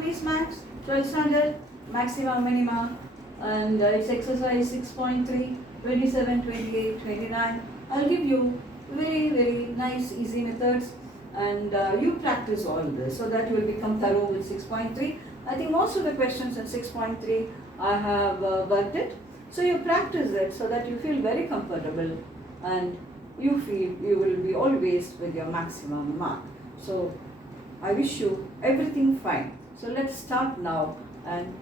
Miss Max, 12th standard, Maxima, Minima, and it's exercise 6.3, 27, 28, 29. I'll give you very nice easy methods, and you practice all this so that you will become thorough with 6.3. I think most of the questions in 6.3 I have worked it. So you practice it so that you feel very comfortable and you feel you will be always with your maximum mark. So I wish you everything fine. So let's start now, and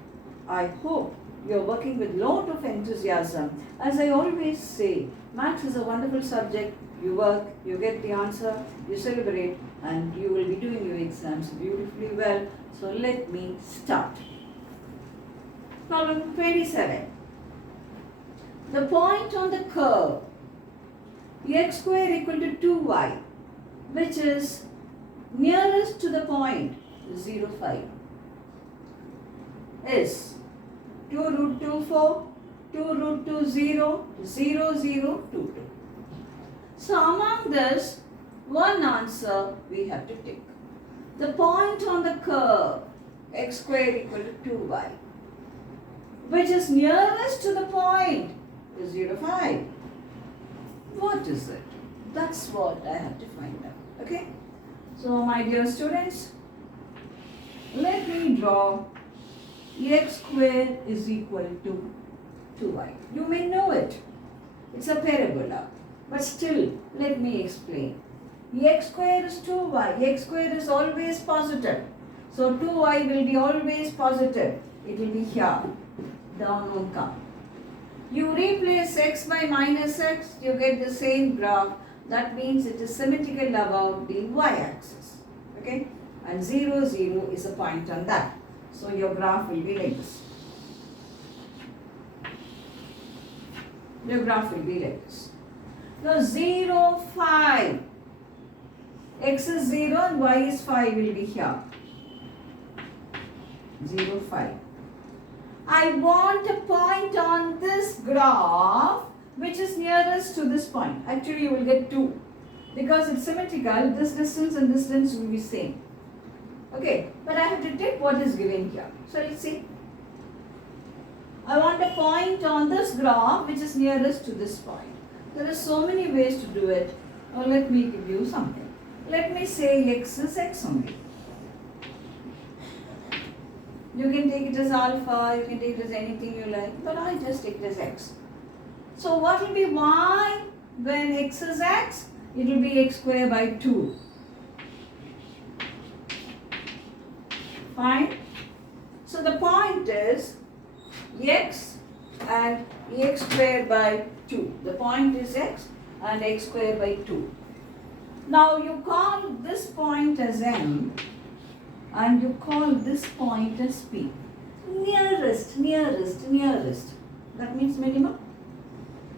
I hope you're working with lot of enthusiasm. As I always say, maths is a wonderful subject. You work, you get the answer, you celebrate, and you will be doing your exams beautifully well. So let me start. Problem 27. The point on the curve x square equal to 2y, which is nearest to the point 0, 5, is 2 root 2, 4, 2 root 2, 0, 0, 0, 2, 2. So among this, one answer we have to take. The point on the curve x square equal to 2y, which is nearest to the point is 0, 5. What is it? That's what I have to find out. Okay? So my dear students, let me draw x square is equal to 2y. You may know it. It's a parabola. But still, let me explain. X square is 2y. X square is always positive. So 2y will be always positive. It will be here. Down won't come. You replace x by minus x, you get the same graph. That means it is symmetrical about the y-axis. Okay? And 0, 0 is a point on that. So your graph will be like this. Your graph will be like this. Now 0, 5. X is 0 and y is 5 will be here. 0, 5. I want a point on this graph which is nearest to this point. Actually, you will get 2. Because it's symmetrical, this distance and this distance will be same. Okay, but I have to take what is given here. So let's see. I want a point on this graph which is nearest to this point. There are so many ways to do it. Now let me give you something. Let me say x is x only. You can take it as alpha, you can take it as anything you like, but I just take it as x. So what will be y when x is x? It will be x square by 2. Fine. So the point is x and x square by 2. The point is x and x square by 2. Now you call this point as M and you call this point as P. Nearest. That means minimum.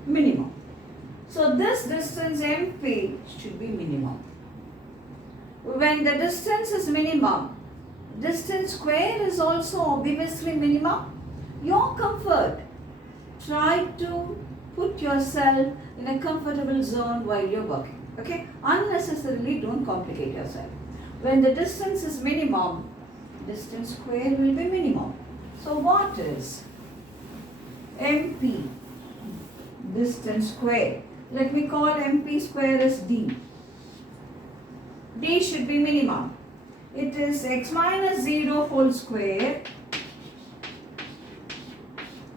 Minimum. So this distance MP should be minimum. When the distance is minimum, distance square is also obviously minimum. Your comfort. Try to put yourself in a comfortable zone while you're working. Okay? Unnecessarily don't complicate yourself. When the distance is minimum, distance square will be minimum. So what is MP? Distance square. Let me call MP square as D. D should be minimum. It is x minus 0 whole square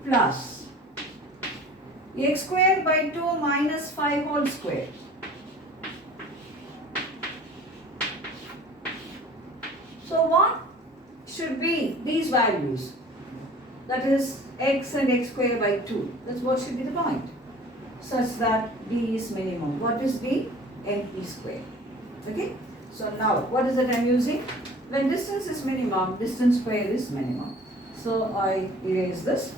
plus x square by 2 minus 5 whole square. So what should be these values? That is x and x square by 2. That's what should be the point. Such that D is minimum. What is D? MP square. Okay? So now, what is it I'm using? When distance is minimum, distance square is minimum. So I erase this.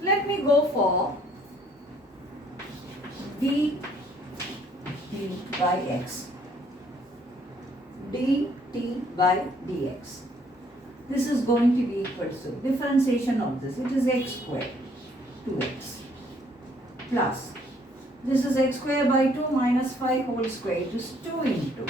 Let me go for dt by x. dt by dx. This is going to be equal to differentiation of this. It is x square, 2x, plus this is x square by 2 minus 5 whole square. It is 2 into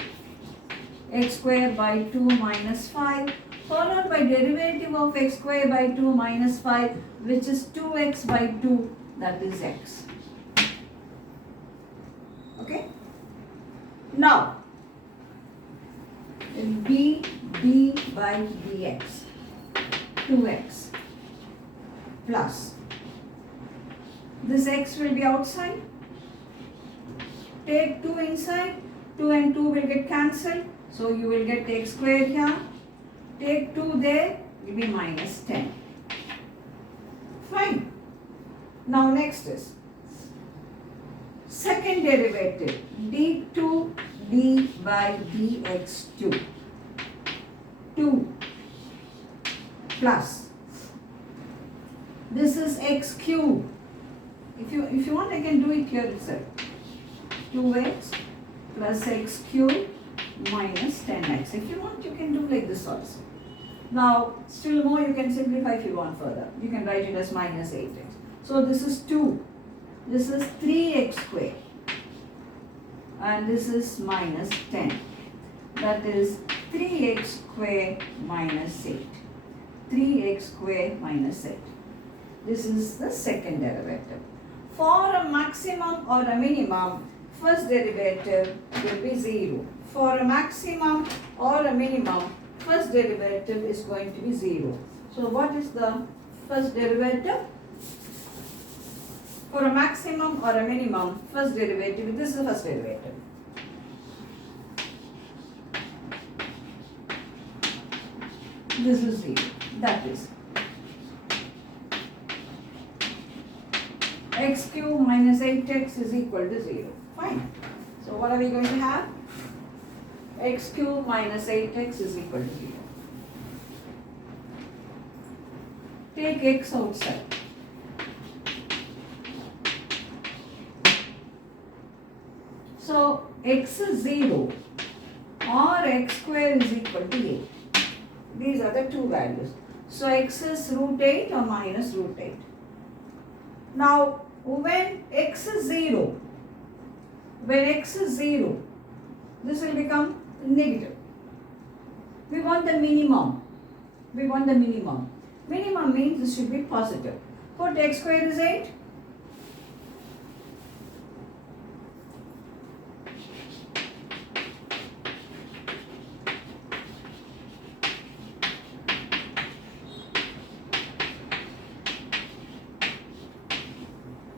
x square by 2 minus 5, followed by derivative of x square by 2 minus 5, which is 2x by 2, that is x. Okay? Now, b d by dx, 2x plus, this x will be outside, take 2 inside, 2 and 2 will get cancelled, so you will get x squared here, take 2 there, will be minus 10. Fine. Now next is second derivative, d2 d by dx2, 2 plus, this is x cube. If you want, I can do it here itself. 2x plus x cube minus 10x. If you want, you can do like this also. Now, still more, you can simplify if you want further. You can write it as minus 8x. So this is 2. This is 3x square. And this is minus 10. That is 3x square minus 8. 3x square minus 8. This is the second derivative. For a maximum or a minimum, first derivative will be 0. For a maximum or a minimum, first derivative is going to be 0. So what is the first derivative? For a maximum or a minimum, first derivative, this is the first derivative. This is 0. That is x cube minus 8x is equal to 0. Fine. So what are we going to have? X cube minus 8x is equal to 0. Take x outside. So x is 0 or x square is equal to 8. These are the two values. So x is root 8 or minus root 8. Now when x is 0, this will become negative. We want the minimum. Minimum means this should be positive. Put x square is 8.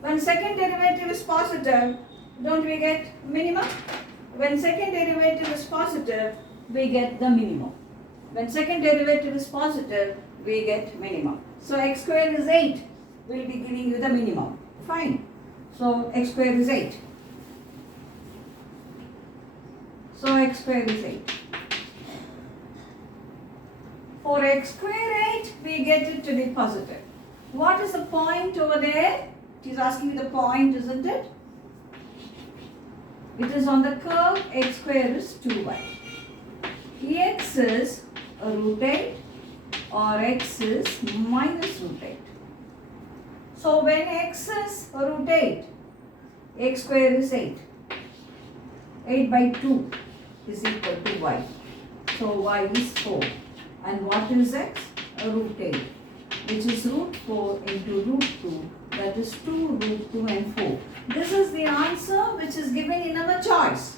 When second derivative is positive, don't we get minimum? When second derivative is positive, we get the minimum. When second derivative is positive, we get minimum. So x square is 8. We'll be giving you the minimum. Fine. So x square is 8. So x square is 8. For x square 8, we get it to be positive. What is the point over there? It is asking you the point, isn't it? It is on the curve x square is 2y. X is root 8 or x is minus root 8. So when x is root 8, x square is 8. 8 by 2 is equal to y. So y is 4. And what is x? Root 8, which is root 4 into root 2. That is 2 root 2 and 4. This is the answer which is given in our choice.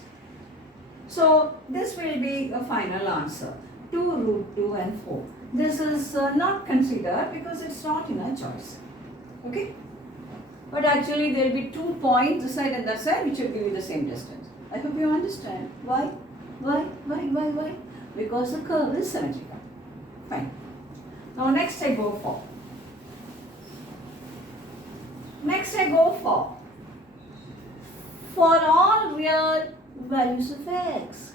So this will be a final answer. 2 root 2 and 4. This is not considered because it's not in our choice. Okay? But actually there will be 2 points, this side and that side, which will give you the same distance. I hope you understand. Why? Why? Because the curve is symmetrical. Fine. Now next I go for. For all real values of x.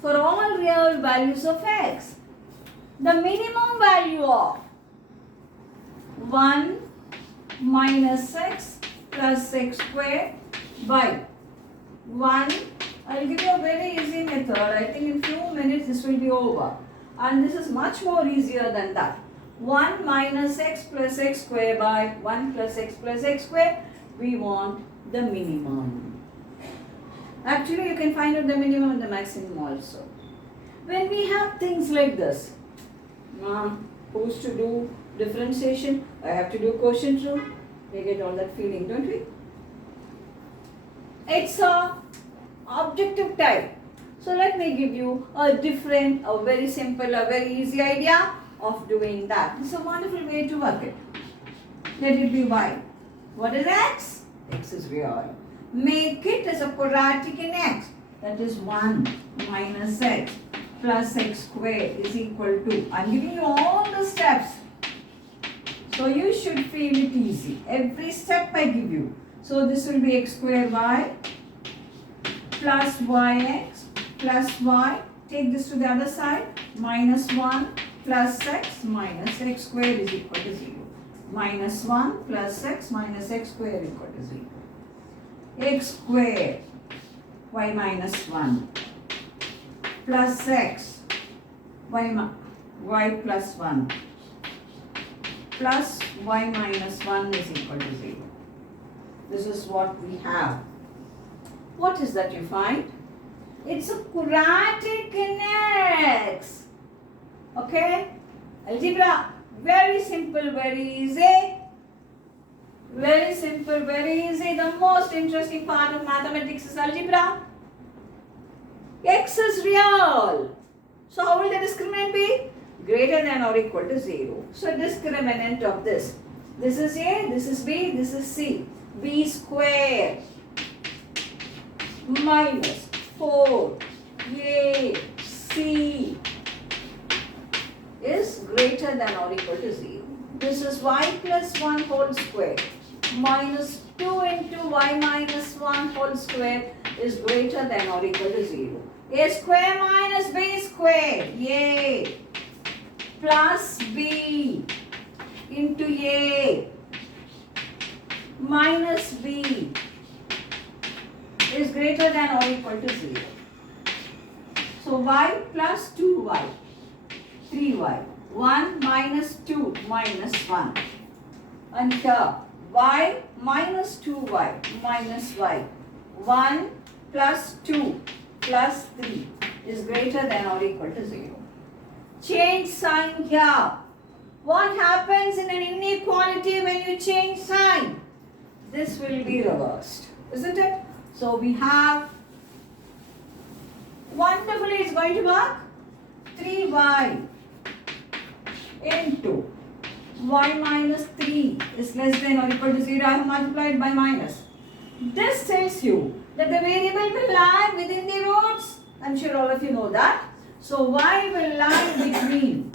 For all real values of x, the minimum value of 1 minus x plus x square by 1. I will give you a very easy method. I think in few minutes this will be over. And this is much more easier than that. 1 minus x plus x square by 1 plus x square. We want the minimum. Actually, you can find out the minimum and the maximum also. When we have things like this, who's to do differentiation? I have to do quotient rule. We get all that feeling, don't we? It's a objective type. So let me give you a different, a very simple, a very easy idea of doing that. This is a wonderful way to work it. Let it be y. What is x? X is real. Make it as a quadratic in x. That is 1 minus x plus x squared is equal to. I am giving you all the steps. So you should feel it easy. Every step I give you. So this will be x square y plus yx plus y. Take this to the other side. Minus 1 plus x minus x squared is equal to 0. Minus 1 plus x minus x squared is equal to 0. X squared y minus 1 plus x y plus 1 plus y minus 1 is equal to 0. This is what we have. What is that you find? It's a quadratic in x. Okay? Algebra. Very simple, very easy. Very simple, very easy. The most interesting part of mathematics is algebra. X is real. So how will the discriminant be? Greater than or equal to 0. So discriminant of this. This is A, this is B, this is C. B square minus 4AC is greater than or equal to 0. This is y plus 1 whole square minus 2 into y minus 1 whole square is greater than or equal to 0. A square minus b square, A plus b into A minus b is greater than or equal to 0. So y plus 2y, 3y, 1 minus 2 minus 1. And here y minus 2y minus y, 1 plus 2 plus 3 is greater than or equal to 0. Change sign here. What happens in an inequality when you change sign? This will be reversed, isn't it? So we have, wonderfully it's going to work, 3y into y minus 3 is less than or equal to 0. I have multiplied by minus. This tells you that the variable will lie within the roots. I am sure all of you know that. So y will lie between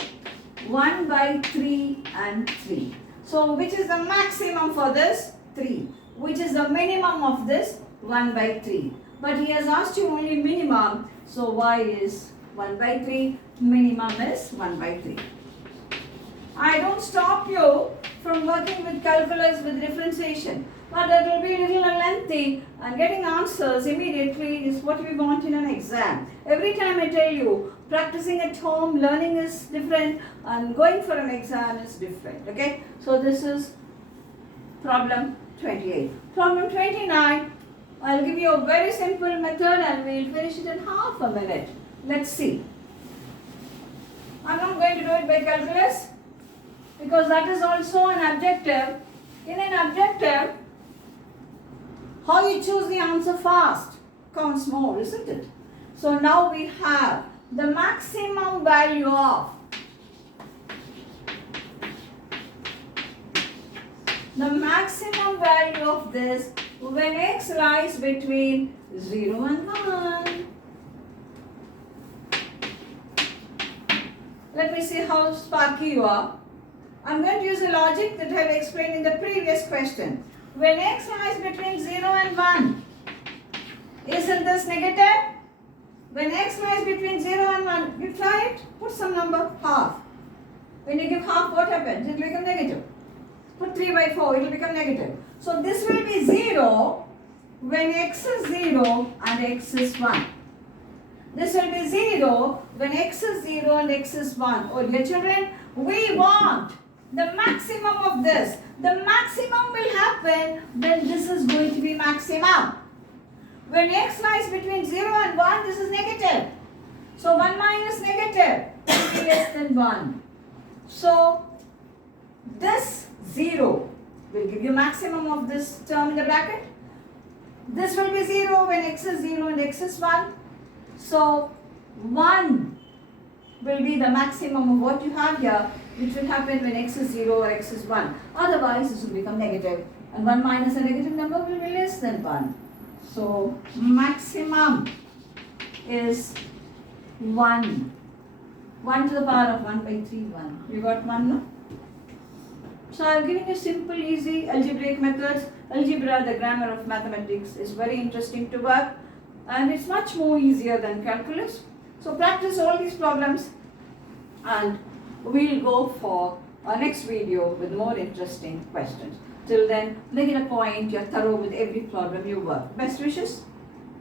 1 by 3 and 3. So which is the maximum for this? 3. Which is the minimum of this? 1 by 3. But he has asked you only minimum. So y is 1 by 3. Minimum is 1 by 3. I don't stop you from working with calculus with differentiation, but that will be a little lengthy, and getting answers immediately is what we want in an exam. Every time I tell you, practicing at home, learning is different, and going for an exam is different. Okay, so this is problem 28. Problem 29, I'll give you a very simple method and we'll finish it in half a minute. Let's see. I'm not going to do it by calculus, because that is also an objective. In an objective, how you choose the answer fast counts more, isn't it? So now we have the maximum value of this when x lies between 0 and 1. Let me see how sparky you are. I'm going to use the logic that I have explained in the previous question. When x lies between 0 and 1, isn't this negative? When x lies between 0 and 1, you try it, put some number, half. When you give half, what happens? It will become negative. Put 3 by 4, it will become negative. So this will be 0 when x is 0 and x is 1. This will be 0 when x is 0 and x is 1. Oh dear children, we want the maximum of this. The maximum will happen when this is going to be maximum. When x lies between 0 and 1, this is negative. So 1 minus negative will be less than 1. So this 0 will give you maximum of this term in the bracket. This will be 0 when x is 0 and x is 1. So 1 will be the maximum of what you have here, which will happen when x is 0 or x is 1. Otherwise, this will become negative. And 1 minus a negative number will be less than 1. So maximum is 1. 1 to the power of 1 by 3, 1. You got 1 now? So I am giving you simple, easy algebraic methods. Algebra, the grammar of mathematics, is very interesting to work. And it's much more easier than calculus. So practice all these problems. And we'll go for our next video with more interesting questions. Till then, make it a point you're thorough with every problem you work. Best wishes.